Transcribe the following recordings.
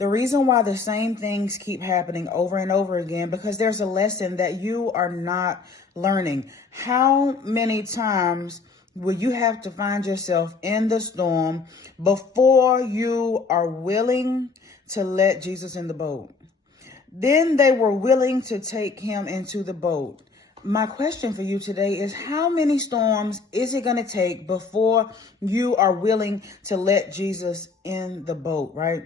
The reason why the same things keep happening over and over again, because there's a lesson that you are not learning. How many times will you have to find yourself in the storm before you are willing to let Jesus in the boat? Then they were willing to take him into the boat. My question for you today is, how many storms is it going to take before you are willing to let Jesus in the boat, right?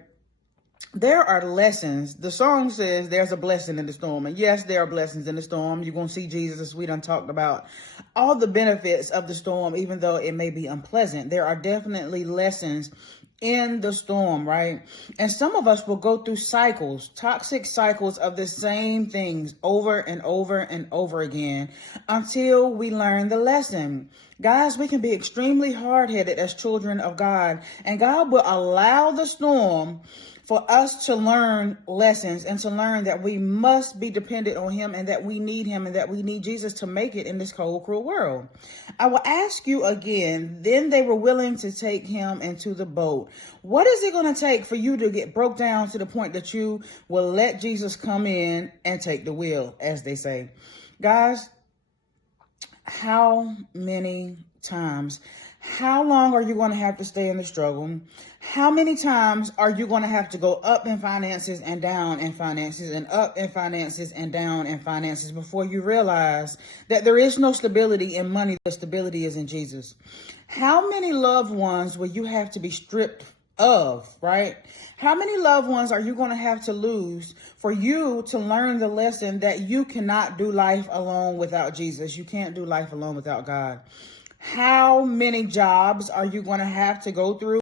There are lessons. The song says there's a blessing in the storm. And yes, there are blessings in the storm. You're going to see Jesus, as we done talked about all the benefits of the storm, even though it may be unpleasant. There are definitely lessons in the storm, right? And some of us will go through cycles, toxic cycles of the same things over and over and over again until we learn the lesson. Guys, we can be extremely hard-headed as children of God, and God will allow the storm for us to learn lessons and to learn that we must be dependent on him and that we need him and that we need Jesus to make it in this cold, cruel world. I will ask you again, then they were willing to take him into the boat. What is it going to take for you to get broke down to the point that you will let Jesus come in and take the wheel, as they say? Guys, how many times? How long are you going to have to stay in the struggle? How many times are you going to have to go up in finances and down in finances and up in finances and down in finances before you realize that there is no stability in money? The stability is in Jesus. How many loved ones will you have to be stripped of, right? How many loved ones are you going to have to lose for you to learn the lesson that you cannot do life alone without Jesus? You can't do life alone without God. How many jobs are you going to have to go through